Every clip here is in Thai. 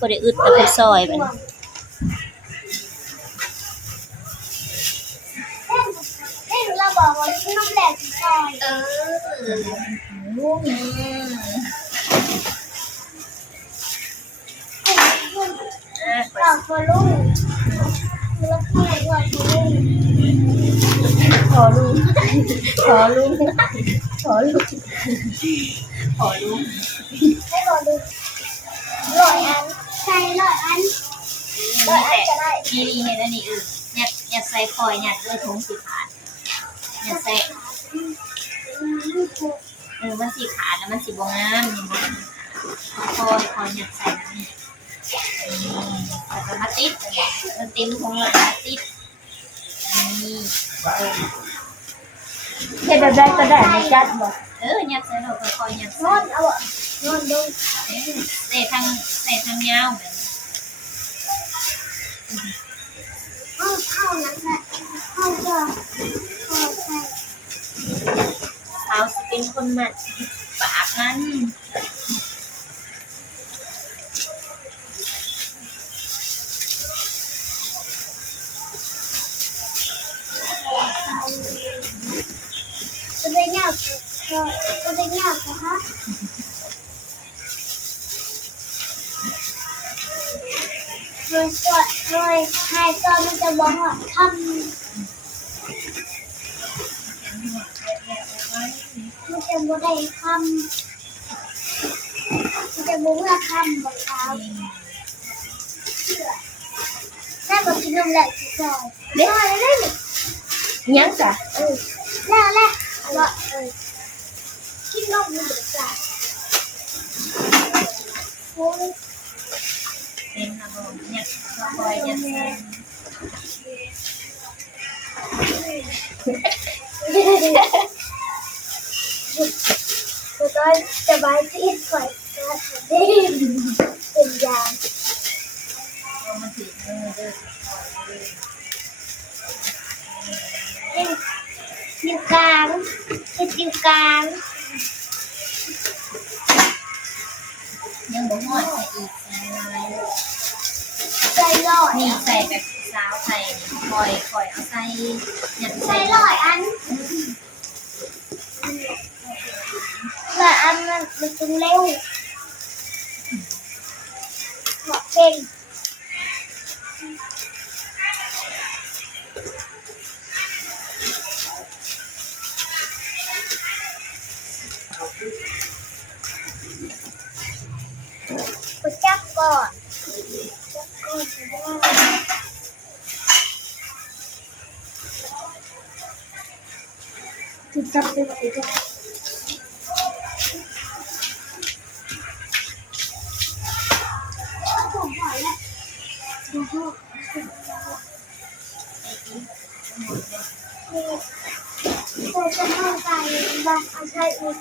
บ่ได้อึดกับผู้ซอยบัดนี้เล่นเราบอกว่าน้ำแหลกซอยลุงต่อคนลุงแล้วก็ว่าลุงขอลุงขอลุงขอลุงขอลุงให้ก่อนดู100 อันใส่100 อัน100 อันจะได้นี่เห็นอันนี้เนี่ยใส่คอยเนี่ยด้วยถุงสีขาดเนี่ยใส่มันสีขาดแล้วมันสีบงงามนี่มันคอยเนี่ยใส่นี่แต่มาติดมันติดของหลังติดนี่เห็นแบบใดก็ได้ในจัดบอกยัดใส่เราคอยยัดนอนเอานอนดูใส่ทางยาวเหมือนเข้านั้นแหละเข้าก็เข้าใช่เขาเป็นคนมัดปากนั้นจะได้เงาจะได้เงาฮะโดยให้ก็มันจะบอกว่าคำมันจะบอกได้คำมันจะบอกว่าคำบอกเขาแม่บอกกินนมแหละซอยเล่นยังจ้ะแล้วกินนมอยู่จ้ะโอ้ยเป็นครับผมเนี่ยคอยยัดใส่ก็จะบายที่ถอยได้เป็นยางมันถือมือเด้อนิ้วกลางนิ้วกลางยังบ่ฮอดใส่อีกใส่100นี่ใส่แบบสาวใส่คอยเอาใส่ยัดใส่ใส่100 อัน100 อันมันจึงเร็วเหมาะเก่งไปจับก่อนจับไปก่อนผมหอยแล้วเราจะเข้าใจบ้างเอาใช่อีก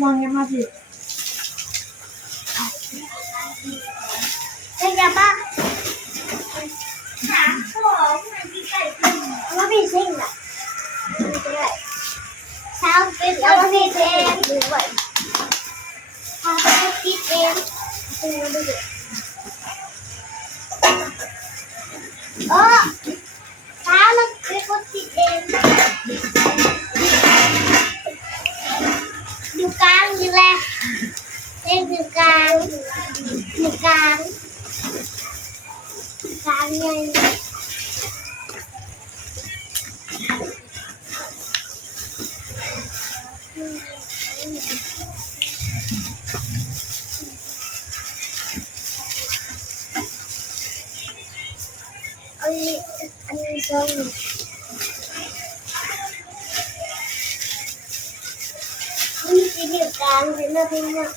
มองยังมาผิดเป็นยังบ้างหาของมันที่ใส่ขึ้นว่าพี่ซิ่งอ่ะไม่ได้เช้าเป็นแล้วพี่เองด้วยพาไปคิดเองดูดูเช้าแล้วเป็นคนคิดเองอยู่กลางอยู่แหละเล่นอยู่กลางไงอันนี้สองนี่คือเดียวกันเป็นเรื่องที่น่า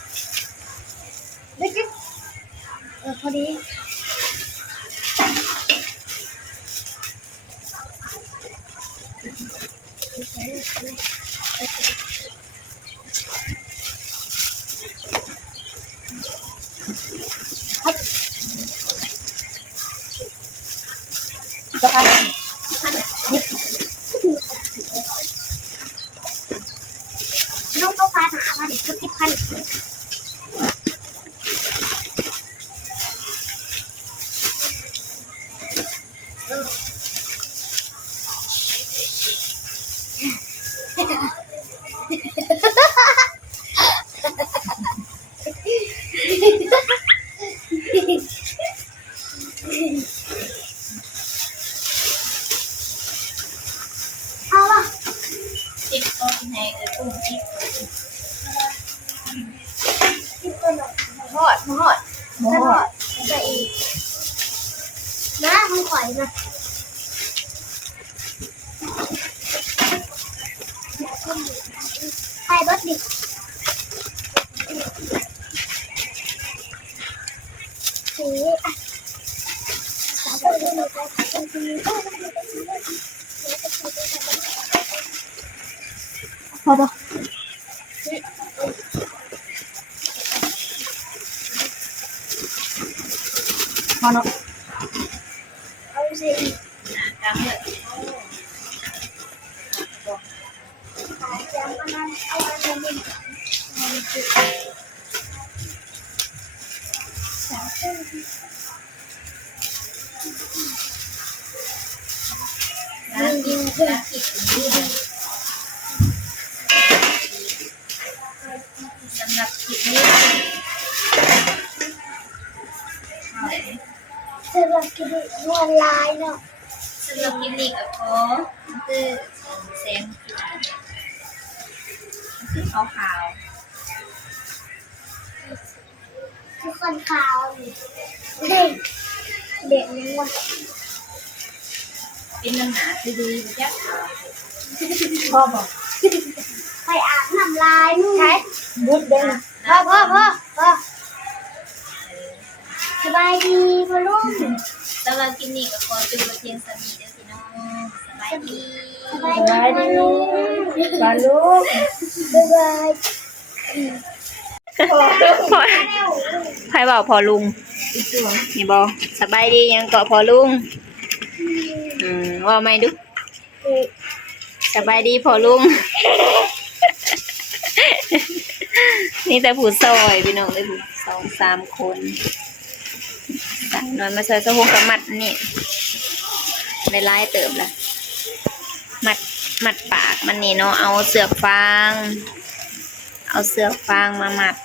ไม่ใช่พอดี จะพัน น้องก็พาหามาดิชุด10,000เอาป่ะ ติ๊กต้นให้ตุ้งติ๊ก หอดหอด หม้อ จะอีกนะมึงขอยนะใครรถดิสีอ่ะสาวคนนี้มาสาวคนนี้ พอปะพอเนาะ เอาสิ ตามเลย ขายยำมันเอาอันนี้สาวคนนี้ น้ำกินน้ำกินดีสำหรับคลิปนี้ สำหรับกินนวลลายเนาะ สำหรับคลิปนี้ก็ขอคือแสงคือขาว ทุกคนขาวเด็กเด็กนึงว่ะ ๆเป็นน้ำหนาคือดูยักษ์ขาวพอบอก ไปอาบน้ำลายนู่นใช่ บุดเด้ง พ่อสบายดีพ่อลุง สำหรับคลิปนี้ก็ขอจบเพียงสามีเด้อพี่น้องสบายดี สบายดีพ่อลุง บาลูก บ๊ายบาย พอใครบอกพอลุงนี่บอสบายดียังเกาะพอลุงว่าไม่ดูสบายดีพอลุง นี่แต่ผู้ซอยพี่น้องเลยผู้2-3 คนสั่งนอนมาใส่สะโพกกับมัดนี่ในไล่เติมละมัดปากมันนี่เนาะเอาเสือกฟางมามัด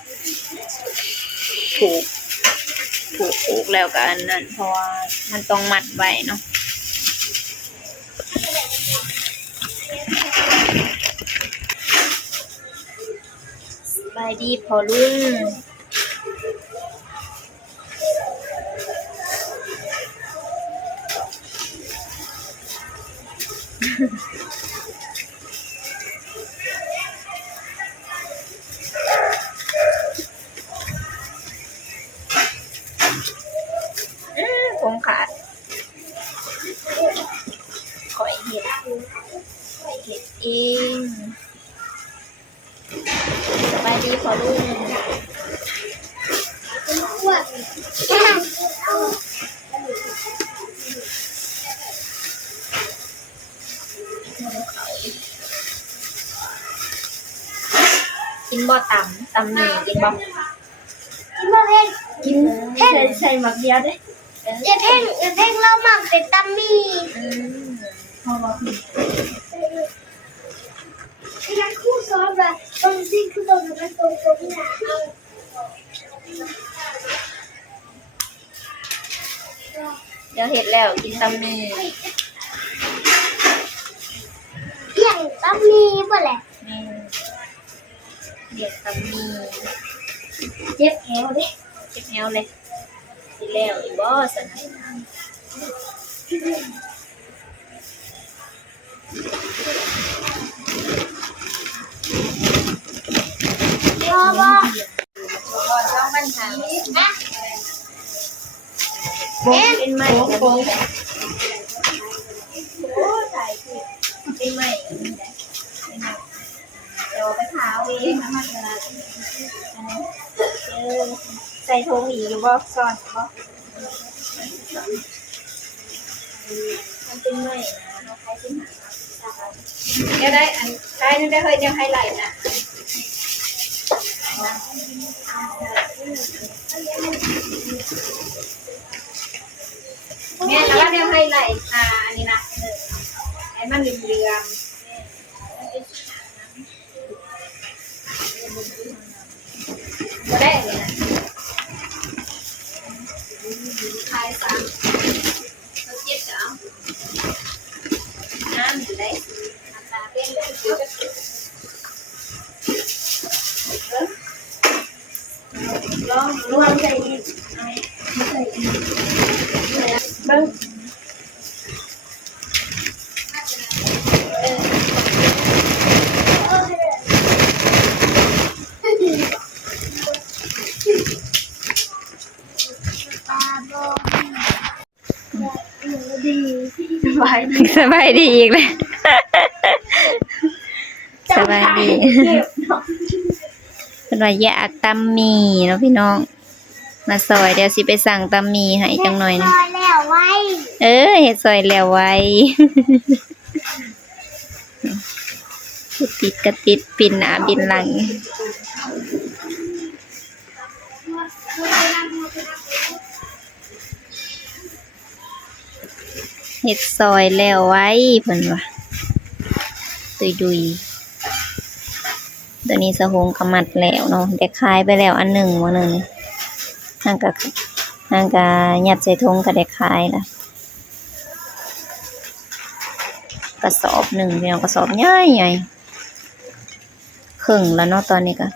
ผูกแล้วกันนั่นเพราะว่ามันต้องมัดไว้เนาะสบายดีพอลุงผมขาดข่อยเห็ดเองสบายดีพอลุง เป็นขวด กินบ่ตำหมี่กินบ่ กินมาเพ่ง กินใส่หมักเดียวเด้ อย่าเพ่งเราหมักเป็นตัมมี่ พอบ่พี่ ที่นั่นคู่ซ้อมแบบตรงซิ่งคือตรงนั้นตรงนี้นะ เดี๋ยวเห็ดแล้วกินตำหมี่ อย่างตัมมี่ป่ะแหละ นี่เรียกตำหมี่ เจ็บแอวดิ เก็บแนวเลยสิแล้วอีบ่สนาย พ่อบอก ช่องบัญชา นะ เป็นใหม่เป็นใหม่เดี๋ยวไปเท้าเองมันใส่ทงอีกอยู่บ่ซ่อนบ่ เป็นไม่นะเราใช้ที่หาเนี่ยได้อันใช้นั่นได้เคยยังไฮไลท์นะเนี่ยแล้วเนี่ยไฮไลท์อันนี้นะไอ้มันเหลืองก็ได้เลยนะขายซ้ำเขาเจ็บเอาน้ำอยู่ไหนตาเป็นเรื่องเกี่ยวกับลองรวมใส่อีกเบิ้งสบายดีอีกเลยสบายดีเป็นว่าอยากตำหมี่เนาะพี่น้องมาซอยเดี๋ยวสิไปสั่งตำหมี่ให้จังหน่อยนะ ซอยแล้วไว้ เฮ็ดซอยแล้วไว้ ติดกระติดปิ่นหน้าปิ่นหลังเฮ็ดซอยแล้วไว้เพิ่นว่าดุยๆตัวนี้สะหงกะมัดแล้วเนาะได้ขายไปแล้วอันหนึ่งมื้อนึงห่างกะยัดใส่ถุงก็ได้ขายละกระสอบหนึ่งพี่น้องกระสอบใหญ่ๆครึ่งแล้วเนาะตอนนี้ก็